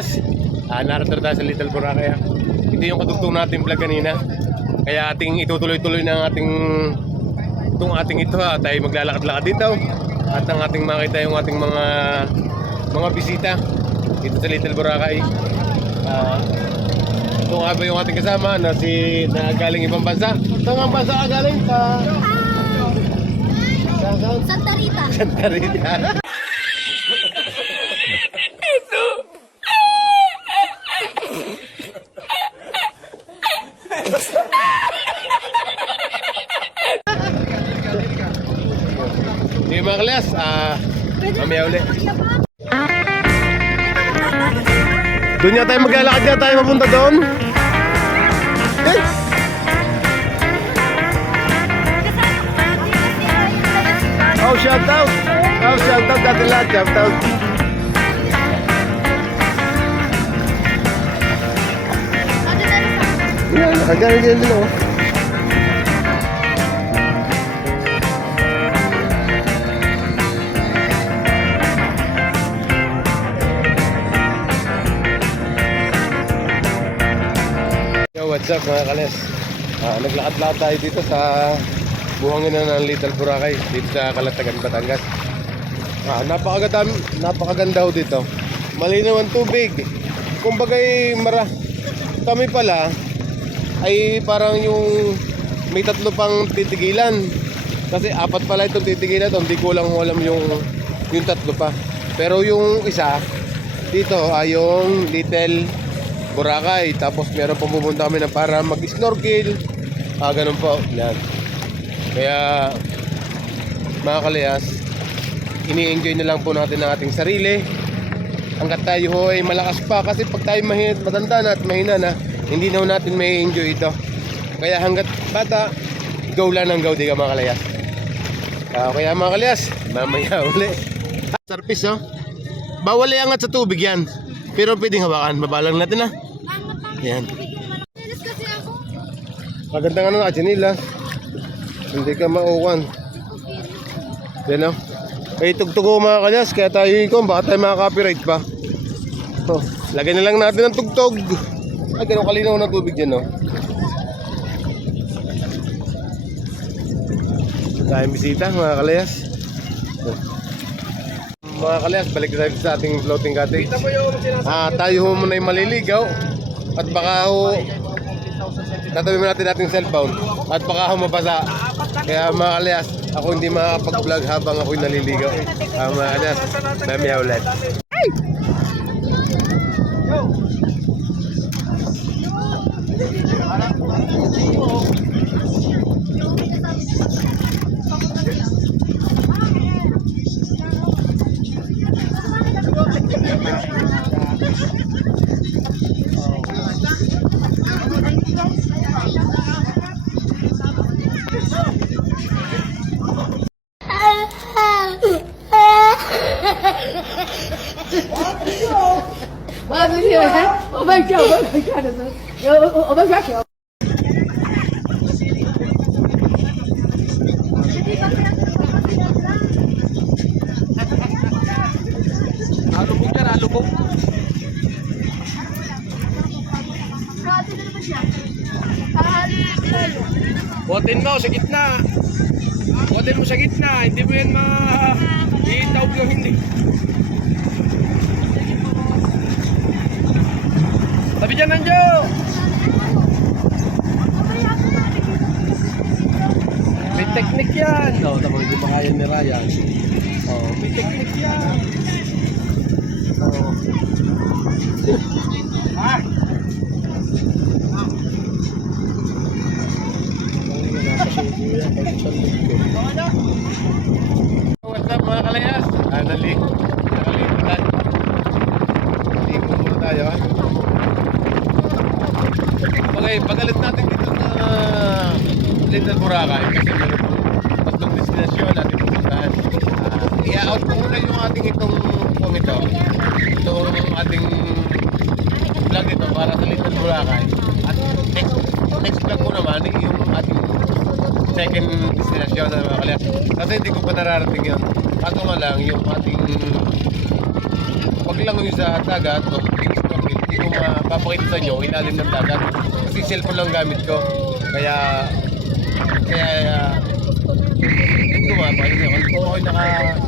kalayas, narito na tayo sa Little Boracay. Ito yung katugtong natin vlog kanina. Kaya ating itutuloy-tuloy ng ating ito tayo maglalakad-lakad dito. At ang ating makita yung ating mga bisita dito sa Little Boracay. Ito nga ba yung ating kasama na galing ibang bansa? Saan ang bansa ka galing? Santa Rita. Santa Rita. Yung mga kalayas, mamaya uli. Doon nga tayo maglalakad nga tayo mapunta doon. Okay. Oh, shout out. Oh, shout out. Dati lahat, shout out. Yan, nakagaling din oh. What's up mga kalayas? Naglakad-lakad tayo dito sa buhangin ng Little Boracay dito sa Calatagan, Batangas. Napakaganda ho dito. Malinaw ang tubig. Kumbagay kami pala ay parang yung may tatlo pang titigilan. Kasi apat pala itong titigilan. Hindi ko lang alam yung tatlo pa. Pero yung isa dito ay yung Little Boracay. Tapos meron pang pupunta kami na para mag-snorkel. Ganun po. Yan. Kaya mga kalayas, ini-enjoy na lang po natin ang ating sarili hanggat tayo ho ay malakas pa. Kasi pag tayo matanda na at mahina na, hindi na natin may enjoy ito. Kaya hanggat bata, go lang ng go, di ka mga kalayas. Kaya mga kalayas, mamaya uli. Sarpis oh. Bawal iangat sa tubig yan. Pero pwedeng hawakan, babalang natin ha. Yan. Maganda nga na chinila. Hindi ka mauwan. Yan o. Ay tugtugo mga kalyas. Kaya tayo ikon. Baka tayo makaka-copyright pa. Lagay na lang natin ang tugtog. Ay ganun kalinaw ng tubig dyan o. Tayong bisita mga kalayas. Mga kalayas, balik tayo sa ating floating cottage. Tayo ho muna yung maliligaw. At baka ho tatabi mo natin ating cellphone. At baka ho mabasa. Kaya mga kalayas, ako hindi makapag-vlog habang ako'y naliligaw. Mga kalayas, mamaya ulit. Ay! Buhatin mo sa gitna. Buhatin mo sa gitna. Hindi mo yan i-taub yung hindi. Tabi dyan nandiyo. May teknik yan. Tapos hindi makayan ni Ryan. May teknik yan. What's up mga kalayas? Nakalimutan. Ligo muna tayo ha. Pagalit natin dito sa Little Boracay kasi meron pong tatlong destinasyon natin pupuntahan. I-out ko muna yung ating itong ating vlog ito para sa Little Boracay. At next vlog ko naman yung ating second destination na mga kalayas. Kasi hindi ko pa nararating yun. Kaso nga lang yung ating pag lang yung sa dagat o hindi ko mapapakita sa inyo ilalim ng dagat. Kasi cellphone lang gamit ko. Kaya hindi ko mapakita sa inyo. Kung ako'y naka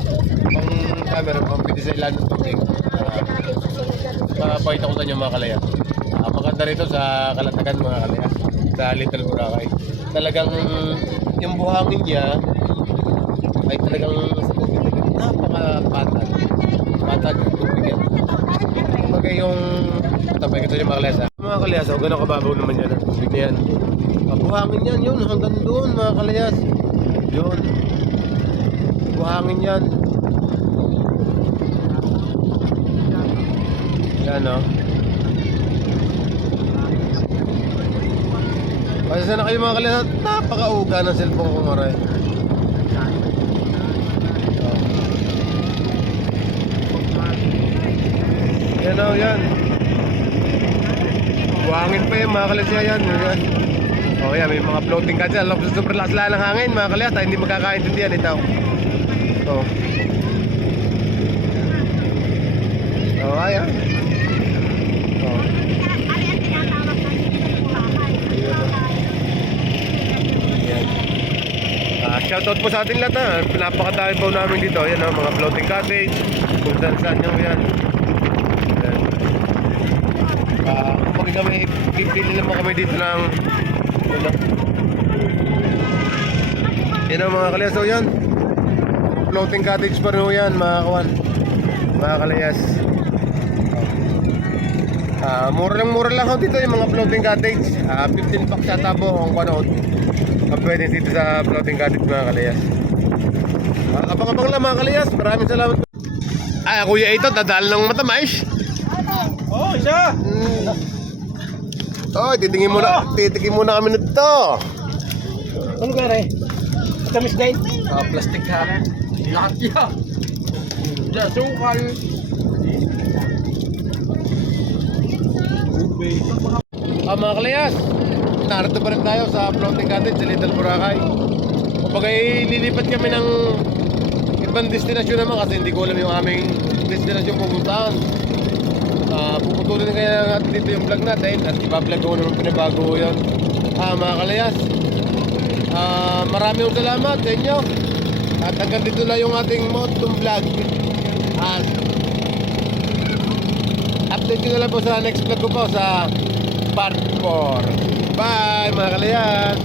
pang camera, pang pwede sa ilalim ng tubig. Mapakita ko sa inyo mga kalayas. Maganda rito sa Kalatagan mga kalayas. Sa Little Boracay. Talagang yung buhangin niya ay talagang sa tubig. Napaka-patag. Patag yung tubig yan. Bagay yung tabay ko sa inyo mga kalayas. Mga kalayas, o gano'ng kababaw naman yan ang tubig na yan. Buhangin yan, yun, hanggang doon mga kalayas. Yun. Buhangin yan. Yan o. Pasensya na kayo mga kalayas. Napaka-uga ng cellphone ko maray. Yan o, yan. Buhangin pa yan mga kalayas yan. Yan. Oh, yan, may mga floating ka dyan. Super lakas lang ng hangin mga kalayas. Hindi magkakaintindihan ito. Oh. Oh, ayan. Oh. Yan. Shoutout po sa ating lahat ha. Napakadami po namin dito. Yan oh, mga floating cottage. Kung saan yung yan. Yan. Kung kami, pipili naman kami dito ng ano. Yan ang mga kalayas. So yan. Floating cottage pa rin ho yan mga kawan. Mga kalayas. Mura lang ho dito yung mga floating cottage. 15 bucks sa tabo kung panood. Pwede dito sa floating cottage mga kalayas. Abang-abang lang mga kalayas. Maraming salamat. Ay, kuya ito, dadal ng matamais. Oh, isa! Oh, titingin muna kami nito. Ano ka rin? Kamis din? Plastic ha. Lahat yan. Diyan, sukal. Mga kalayas, narito pa rin tayo sa floating cottage sa Little Boracay. Kumbaga lilipat kami ng ibang destinasyon naman kasi hindi ko alam yung aming destinasyon pupuntahan. Puputulin kaya natin dito yung vlog natin at iba-vlog ko naman pinabago yun. Mga kalayas, maraming salamat sa inyo. At hanggang dito na yung ating motong vlog. At update ko na lang po sa next vlog ko po sa part 4. Bye mga kalayas!